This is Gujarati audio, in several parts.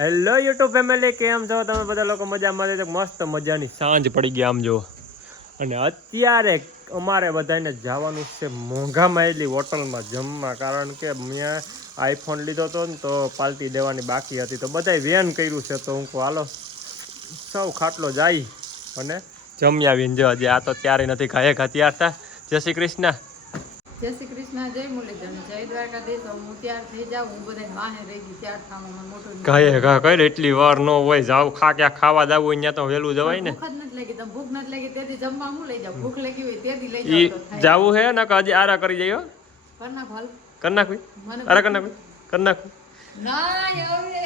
હેલો યુટ્યુબ ફેમિલી કેમ છો? તમે બધા લોકો મજામાં? છો મસ્ત મજાની સાંજ પડી ગઈ, આમ જો અને અત્યારે અમારે બધાને જવાનું છે મોંઘામાં આવેલી હોટલમાં જમવા. કારણ કે મેં આઈફોન લીધો હતો ને તો પાલટી દેવાની બાકી હતી. તો બધાય વેન કર્યું છે, તો હું કહું, હાલો, સૌ ખાટલો જાય અને જમી આવીને જો, હજી આ તો ત્યારે નથી ખાય. ખા ત્યાર થા જય શ્રી કૃષ્ણ. જય શ્રી કૃષ્ણ જય મુરલીધર જય દ્વારકાધીશ. હું તૈયાર થઈ જાઉં હું બધા બાહે રહી ગઈ ત્યાર થામાં મોટો કહે કઈ એટલી વાર ન હોય જાવ ખા ક્યાં ખાવા જાવ હોય ત્યાં તો વહેલું જવાય ને. ભૂખ નથી લાગી તમે ભૂખ નથી લાગી તેથી જમવા હું લઈ જાવ ભૂખ લાગી હોય તેથી લઈ જાવ જાવું હે ને કે હજી આરા કરી જઈએ કર નાખ હાલ. કર નાખ આરા કર નાખ કરી નાખવી ના હવે.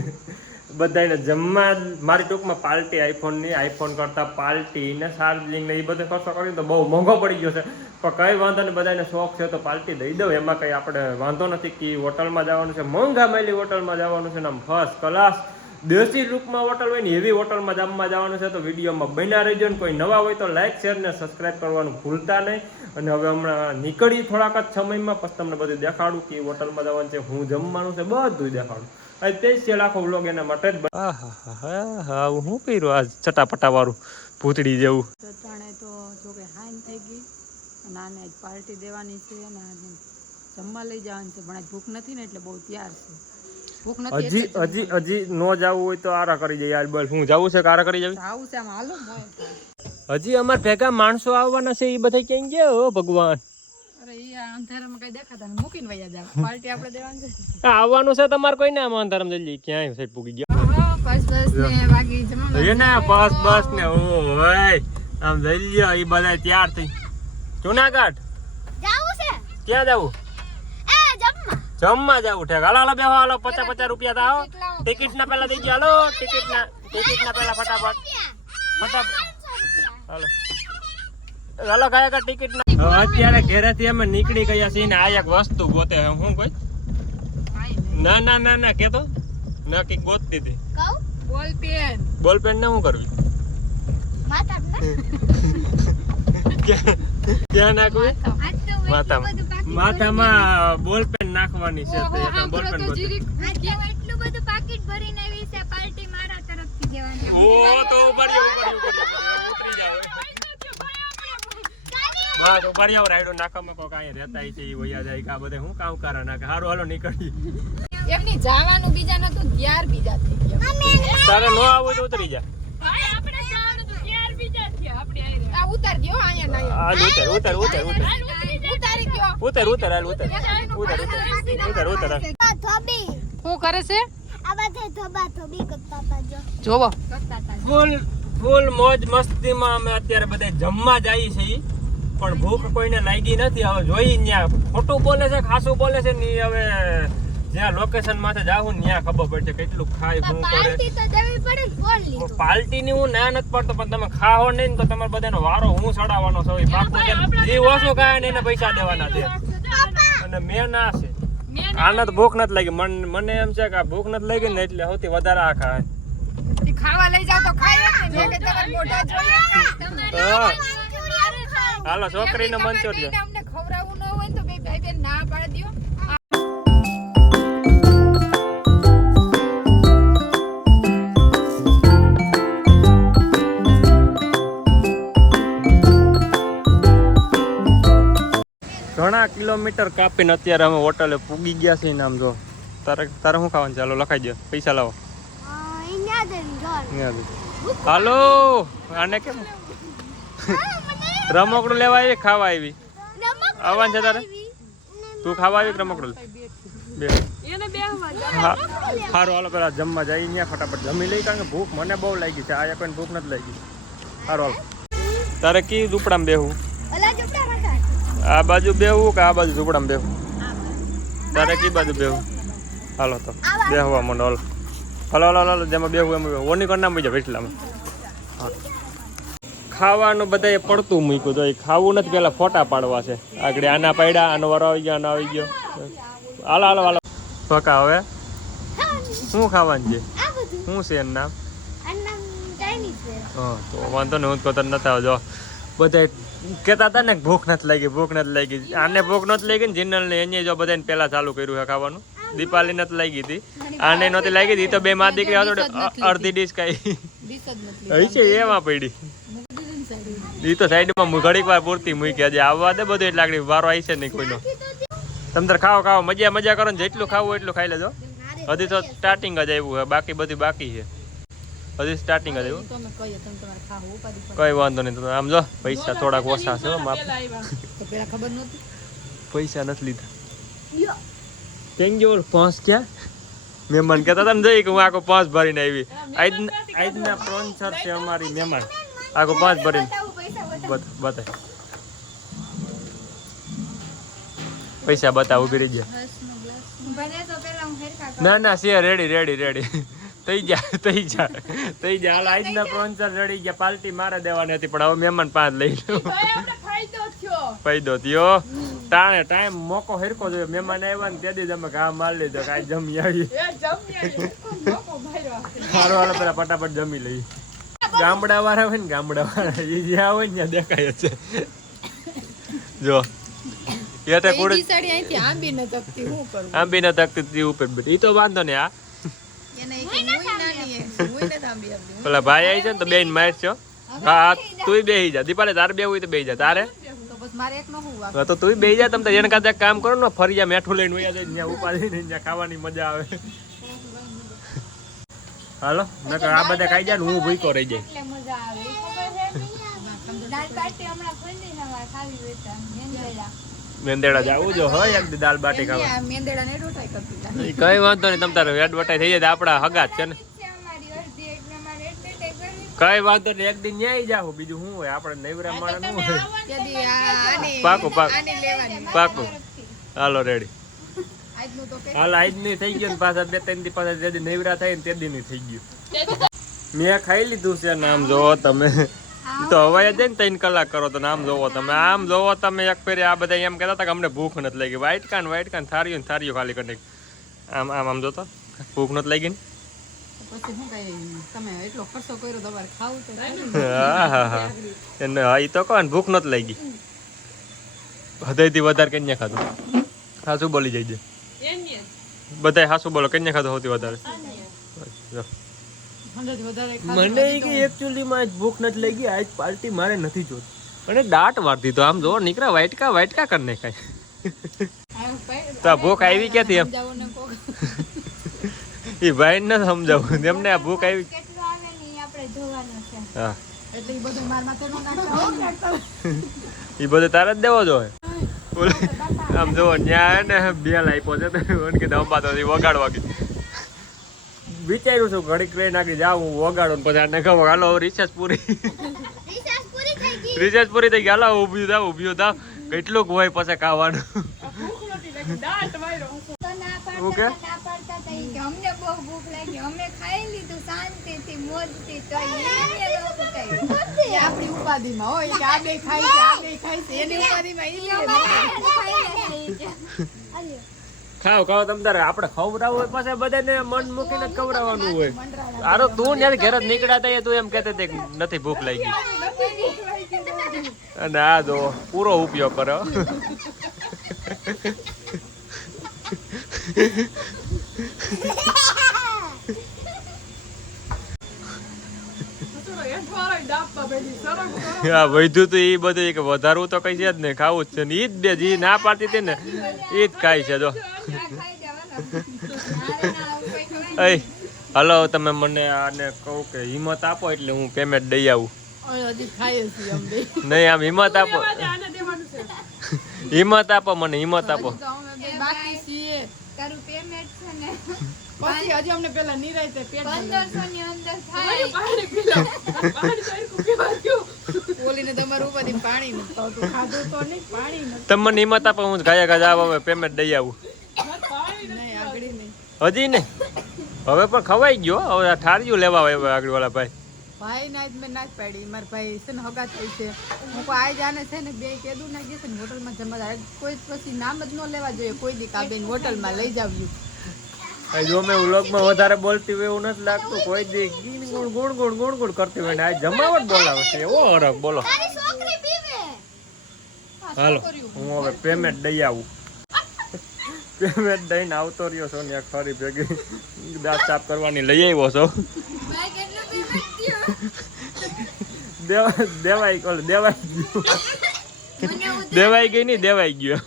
બધાને જમવા મારી ટૂંકમાં પાર્ટી આઈફોનની, આઈફોન કરતા પાર્ટી ને ચાર્જિંગ ને એ બધો ખર્ચો કરી તો બહુ મોંઘો પડી ગયો છે. પણ કંઈ વાંધો નહીં બધાને શોખ છે તો પાર્ટી દઈ દઉં. એમાં કંઈ આપણે વાંધો નથી કે હોટલમાં જવાનું છે. મોંઘા માયલી હોટલમાં જવાનું છે ને આમ ફર્સ્ટ ક્લાસ દેશી રૂપમાં હોટલ હોય ને એવી હોટલમાં જમવા જવાનું છે તો વિડીયોમાં બન્યા રહેજો ને. કોઈ નવા હોય તો લાઇક શેર ને સબસ્ક્રાઈબ કરવાનું ભૂલતા નહીં. અને હવે હમણાં નીકળી થોડાક જ સમયમાં, પછી તમને બધું દેખાડું કે હોટલમાં જવાનું છે, હું જમવાનું છે બધું દેખાડું. સ્પેશિયલ આખો વ્લોગ એના માટે જ હા હું કર્યું? આ ચટાપટા વાળું ભૂતડી જેવું. તો તો જો કે હાઈન થઈ ગઈ. અને આને આજ પાર્ટી દેવાની છે અને આને જમવા લઈ જવાની છે. પણ આજ ભૂખ નથી ને એટલે બહુ તૈયાર છે. ભૂખ હજી હજી હજી નો જવું હોય તો આરા કરી યાર બોલ. હું જવું છે કે આરા કરી જાવી આવું છે આમ હાલો હજી અમાર ભેગા માણસો આવવાના છે એ બધા ક્યાં ગયા હો ભગવાન? આવવાનું છે તમારે કોઈ ને આમાં અંધારામ જલ્દી. ક્યાંય સાઈડ પૂગી ગયા. બસ બસ ને વાગી જમવા બસ બસ ને ઓય આમ જઈ લ્યો એ બધા તૈયાર થઈ. જુનાગઢ. જાવું છે? ક્યાં જવું? એ જમવા. જમવા જવું ઠેક. હાલો હાલો બેહો હાલો પચાસ પચાસ રૂપિયા થાવ ટિકિટ ના પેલા દઈ હાલો ટિકિટ ના ટિકિટ ના પહેલા ફટાફટ. ફટાફટ. હાલો. હાલો કયા ટિકિટ ના હવે અત્યારે ઘરેથી અમે નીકળી ગયા છીએ ને આ એક વસ્તુ ગોતે. હું કોઈ ના ના ના ના કેતો? ના કંઈક ગોતતી હતી. બોલપેન. બોલ પેન બોલ પેન ને શું કરવી ક્યાં નાખવી માથામાં માથામાં બોલ પેન નાખવાની છે તો એક બોલ પેન ગોતી એટલું બધું પાકીટ ભરીને આવી છે પાર્ટી મારા તરફથી દેવાની. ઓ તો ઉપર ઉપર ઉભરી ઉતરી જાવ બસ ઉભરી આવ રાયડો નાકામાં કોક અહીંયા રહેતા છે ઈ વયા જાય કે આ બધે હું કામ કરા નાખે? હારું હાલો નીકળી એમની જવાનું બીજા નતું ત્યાર બીજા થઈ ગયા. તારે નો આવું તો ઉતરી જા. આ ઉતાર ગયો અહીંયા ના હાલ ઉતર ઉતર ઉતર ઉતર. ઉતારી ગયો ઉતર ઉતર હાલ ઉતર. ઉતર ઉતર ઉતર ઉતર થોબી શું કરે છે? આ બધે થોબા થોબી કરતા હતા જો. જોવો. ફૂલ ફૂલ મોજ મસ્તીમાં અમે અત્યારે બધા જમવા જઈએ છીએ. પણ ભૂખ કોઈને લાગી નથી હવે જોઈ ત્યાં ખોટું બોલે છે ખાસું બોલે છે ને હવે જ્યાં લોકેશન માથે જાવું ત્યાં ખબર પડશે કેટલું ખાય શું કરે પાર્ટી પડે ને કોણ લીધું પાર્ટી ની હું ના નથી પડતો પણ તમે ખાઓ નહીં તો તમારે બધાનો વારો હું ચડાવવાનો છે પાકું છે જે ઓછું ખાય ને એને પૈસા દેવાના છે અને મેં ના છે આને તો ભૂખ નથી લાગી મન મને એમ છે કે આ ભૂખ નથી લાગી ને એટલે સૌથી વધારે આ ખાય ખાવા લઈ જાવ તો ખાઈ જ ને મેં કે તમારા મોઢા જોઈએ હા. હાલો છોકરીને મંચુરિયન અમને ખવડાવવું ન હોય તો બે ભાઈ બેન ના પાડી દો. ઘણા કિલોમીટર કાપીને અત્યારે અમે હોટલે પૂગી ગયા છીએ આમ જો. તારે તારે શું ખાવાનું ચાલો લખાઈ દો પૈસા લાવો. હાલો! આને કેમ? રમકડું લેવા આવી ખાવા આવી? આવવાનું છે તારે? તું ખાવા આવી રમકડું લે? બે. હા. સારું હાલો પેલા જમવા જઈ ત્યાં ફટાફટ. જમી લઈ કારણ કે ભૂખ મને બહુ લાગી છે. આ કોઈને ભૂખ નથી લાગી. સારું હાલો. તારે કી ઝૂંપડામાં હતા આ બાજુ બેહવું કે આ બાજુ ઝૂંપડામાં બેહવું? તારે કી બાજુ બેહું હાલો તો. બેહવા મને હાલો. હાલો હાલો હાલો જેમાં બેહું એમાં ઓની કર નામ બીજા? ભેટલામાં હા. ખાવાનું બધાએ પડતું મૂક્યું તો એ ખાવું નથી પેલા ફોટા પાડવા છે. આગળ આના પાડ્યા આનો વારો આવી ગયો આનો આવી ગયો. હાલો હાલો હાલો. પકા હવે? શું ખાવાનું છે? શું છે એનું નામ? હા તો વાંધો નહીં હું તો તને નથી આવજો બધા કહેતા હતા ને ભૂખ નથી લાગી ભૂખ નથી લાગી. આને ભૂખ નથી લાગી ને જીનલ ને એને જો બધાને પહેલાં ચાલુ કર્યું છે ખાવાનું. દીપાલી નથી લાગી હતી. આને નહોતી લાગી હતી તો બે માં દીકરી અડધી ડીશ ખાઈ. છે એમાં પડી. ઈ તો સાઈડમાં ઘડીક વાર પૂરતી મૂકી હજી આવવા દે બધું, એટલે આગળ વારો આવી છે નહીં કોઈનો. તમે તાર ખાઓ ખાઓ, મજા મજા કરો ને જેટલું ખાવું એટલું ખાઈ લેજો. હજી તો સ્ટાર્ટિંગ જ આવ્યું છે, બાકી બધું બાકી છે. હજી સ્ટાર્ટિંગ જ આવ્યું. કઈ વાંધો નહીં તમે આમ જો, પૈસા થોડાક ઓછા છે પૈસા નથી લીધા. થેન્ક યુ પાંચ ક્યાં? મહેમાન કહેતા હતા ને કે હું આખો પાંચ ભરીને આવી. આજના આજના પ્રોન્સર છે અમારી મહેમાન. આખો પાંચ ભરીને. પૈસા બત પૈસા બતાવ ઊભી રહી ગયા ના ના છે રેડી રેડી રેડી થઈ જા થઈ જા થઈ જા હાલ આજના પ્રોન્સર રેડી ગયા. પાર્ટી મારે દેવાની હતી પણ હવે મહેમાન પાંચ લઈ લો. ફાયદો થયો. તાણે ટાઈમ મોકો હેરકો જોયો. મહેમાન આવ્યા ને તેથી અમે ઘા માર લીધો કાંઈ જમી આવી સારું હાલો પેલા ફટાફટ જમી લઈ ગામડા વાળા હોય ને ગામડા વાળા એ જ્યાં હોય ને ત્યાં દેખાય છે. જો. યાતે કુડ સાડી આંબી ન તકતી હું કરું? આંબી ન તકતી ઉપર બેઠી. ઈ તો વાંધો ને આ ન પેલા ભાઈ આવી છે ને તો બેન ને છો હા. તું બે બેહી જા. દીપાલે તારે બે હોય તો બેહી જા. તારે? તો તું નો બેહી જા તમે એને કામ કરો ને ફરી જા મેઠું લઈને વયા જાય ઉપાડીને ત્યાં ખાવાની મજા આવે. હાલો નકર આ બધા ખાઈ જાય ને હું ભૂખો રહી જાય. એટલે મજા આવે ઈ ખબર છે? દાળ બાટી હમણાં ખોલી નવા ખાવી હોય તો મેંદરડા. મેંદેડા જાવું જો હોય એક દાલ બાટી ખાવા. મેંદેડા ને રોટાઈ કરતી કઈ વાંધો નહીં તમ તારે એડવર્ટાઈઝ થઈ જાય તો આપણા હગા છે ને. કઈ વાંધો નહીં એક દિન ન્યાય જાવ બીજું શું હોય? આપણે નૈવરા માણસ શું હોય. પાકું પાકું. પાકું. હાલો રેડી આજનું આજ કઈ થઈ ગયું પાછા બે ત્રણ દી પાછા જે દી નૈવરા થાય ને તે દી ની થઈ ગયું. મેં ખાઈ લીધું છે નામ જોવો તમે. તો હવાય જ ને ત્રણ કલાક કરો તો નામ જોવો તમે. આમ જોવો તમે એક ફેરી આ બધા એમ કહેતા હતા કે અમને ભૂખ નથી લાગી. વાઈટ કાન વાઈટ કાન થાર્યું ને થારીઓ ખાલી કરીને. આમ આમ આમ જોતો. ભૂખ નથી લાગી ને? પછી હું કઈ તમે એટલો ખર્ચો કર્યો તમારે ખાવું તો ખાવું. હા હા હા. એને હા ઈ તો કહો ભૂખ નથી લાગી. હૃદયથી વધારે કઈ ખાધું. હાસું બોલી જાય છે બધાય હાસું બોલો કન્યા ખાતો સૌથી વધારે? મને કે એકચ્યુઅલી માં આજ ભૂખ નથી લાગી આજ પાર્ટી મારે નથી જોતી. અને દાંત વાળતી તો આમ જો નીકળ્યા વાઇટકા વાઇટકા કરી નાખાય તો આ ભૂખ આવી ક્યાંથી એમ? ને. એ ભાઈ ને સમજાવું એમને આ ભૂખ આવી. કેટલું આવે ને ઈ આપણે જોવાનું છે. હા. એટલે ઈ બધું માર માથે નો નાખતા એ બધું તારે જ દેવો જોઈએ આમ જો ન્યા ને બે આપ્યો છે કે દંબા તો વગાડવા ગઈ. વિચાર્યું છું ઘડીક લઈ નાખી જાવ હું વગાડો ને પછી આને કહું હાલો રિચાર્જ પૂરી. રિચાર્જ પૂરી થઈ ગઈ. રિચાર્જ પૂરી થઈ ગઈ. હાલો ઊભી થાવ ઊભી થાવ. કેટલુંક હોય પછી ખાવાનું. હું કે? અમને બહુ ભૂખ લાગી. અમે ખાઈ લીધું શાંતિથી મોજથી તો એને લોકો કહ્યું એ આપણી ઉપાધિમાં હોય કે આ બે ખાય આ બે ખાય એની ઉપાધિમાં ઈ લે બધા. ખાવ ખાવ તમ તારે. આપણે ખવડાવવું હોય પાછા બધાને મન મૂકીને ખવડાવવાનું હોય. આરો તું ને ઘેર જ નીકળ્યા તા તું એમ કહેતી હતી નથી ભૂખ લાગી. અને આ જો પૂરો ઉપયોગ કરો. હા વૈધું તો એ બધું ઈ કે વધારવું તો કઈ છે જ નહીં ખાવું જ છે ને એ જ બે જી ના પાડતી હતી ને ઈ જ ખાય છે ના એ હલો તમે મને આને કહું કે હિંમત આપો એટલે હું પેમેન્ટ દઈ આવું. નહીં આમ હિંમત આપો. હિંમત આપો મને હિંમત આપો. તો બાકી છીએ તારું પેમેન્ટ છે ને પછી હજી અમને પેલા નિરાંતે પેટ પંદરસો ની અંદર થાય. બોલીને તમારું ઉપાધિ પાણી નથી આવતું ખાધું તો નહીં પાણી નથી. તમે હિંમત આપો હું ગાયા ગાજા આવો હવે પેમેન્ટ દઈ આવું. નહીં આગળ નહીં. હજી નહીં. હવે પણ ખવાઈ ગયો હવે આ ઠારિયું લેવા આવ્યા આગળ વાળા ભાઈ. ભાઈ ના જ મેં ના જ પાડી. માર ભાઈ છે ને હગા થઈ છે. હું કોઈ આઈ જાને છે ને બે કેદું ના ગયા છે ને હોટલમાં જમવા જાય. કોઈ પછી નામ જ ન લેવા જોઈએ. કોઈ દી કાબેન હોટલમાં લઈ જાવ્યું જો મેં વ્લોગમાં વધારે બોલતી હોય એવું નથી લાગતું. કોઈ દી ગીણ ગુણ ગુણ ગુણ ગુણ ગુણ કરતી હોય ને આ જમાવટ બોલાવે છે. એવો હરક બોલો. હાલો હું હવે પેમેન્ટ દઈ આવું. પેમેન્ટ દઈને આવતો રહ્યો છો ને ફરી ભેગી. દાંત સાફ કરવાની લઈ આવ્યો છો. દેવાઈ કોલ દેવાઈ ગયું. દેવાઈ ગઈ નહીં દેવાઈ ગયો.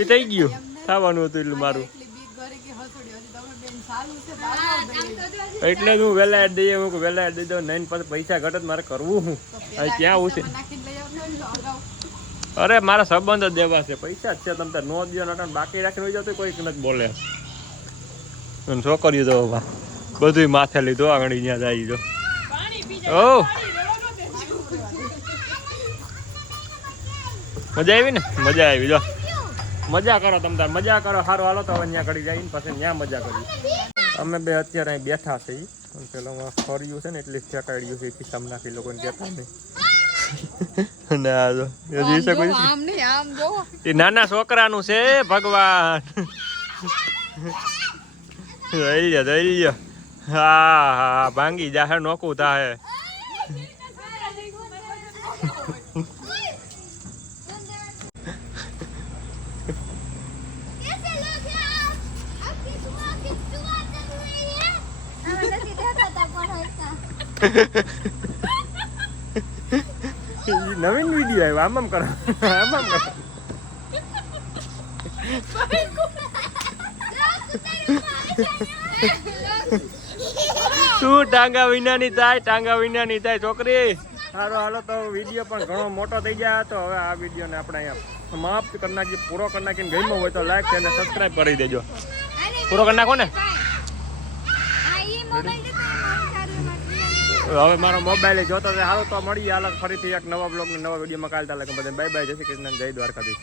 એ થઈ ગયું. થવાનું હતું એટલું મારું. એટલે જ હું વહેલા એડ દઈએ, હું વહેલા એડ દઈ દઉં નહીં પછી પૈસા ઘટત મારે કરવું હું? હવે ક્યાં હું અગાઉ અરે, મારા સંબંધ જ દેવા છે, પૈસા જ છે, તમે નો દો નટન બાકી રાખીને જાવ તો કોઈ નથી બોલે. છોકરીઓ તો બા બધું માથે લીધો, આગળ ત્યાં જાય તો ઓ! મજા આવી ને? મજા આવી, જો. મજા કરો તમે તાર મજા કરો સારું હાલો તો અહીંયા ત્યાં ઘડી ને પછી ત્યાં મજા કરી અમે બે અત્યારે અહીં બેઠા છીએ પેલો ફર્યું છે ને એટલે ફેંકાડ્યું છે ખિસ્સામાં નાખી લોકોને કહેતા નહીં. આ જો એ દિવસે કોઈ? આમ નહીં આમ જો. એ નાના છોકરાનું છે ભગવાન. જોઈ લ્યો જોઈ લ્યો. હા હા ભાંગી જાહે નોકું થાહે. નવીન વીડિયો આવ્યો આમ આમ કરો. આમ આમ કરો. શું ટાંગા વિનાની થાય ટાંગા વિનાની થાય છોકરી? સારો હાલો તો વીડિયો પણ ઘણો મોટો થઈ ગયા તો હવે આ વિડીયોને આપણે અહીંયા સમાપ્ત કરી નાખીએ પૂરો કરી નાખીને ગમ્યો હોય તો લાઈક અને સબસ્ક્રાઈબ કરી દેજો. પૂરો કરી નાખો ને? હવે મારો મોબાઈલ જોતો હાલો તો મળીએ. હાલ ફરીથી એક નવા બ્લોગ નવા વિડીયોમાં કાલ તાલે બધા બાય બાય જય શ્રી કૃષ્ણ. જય દ્વારકાધીશ.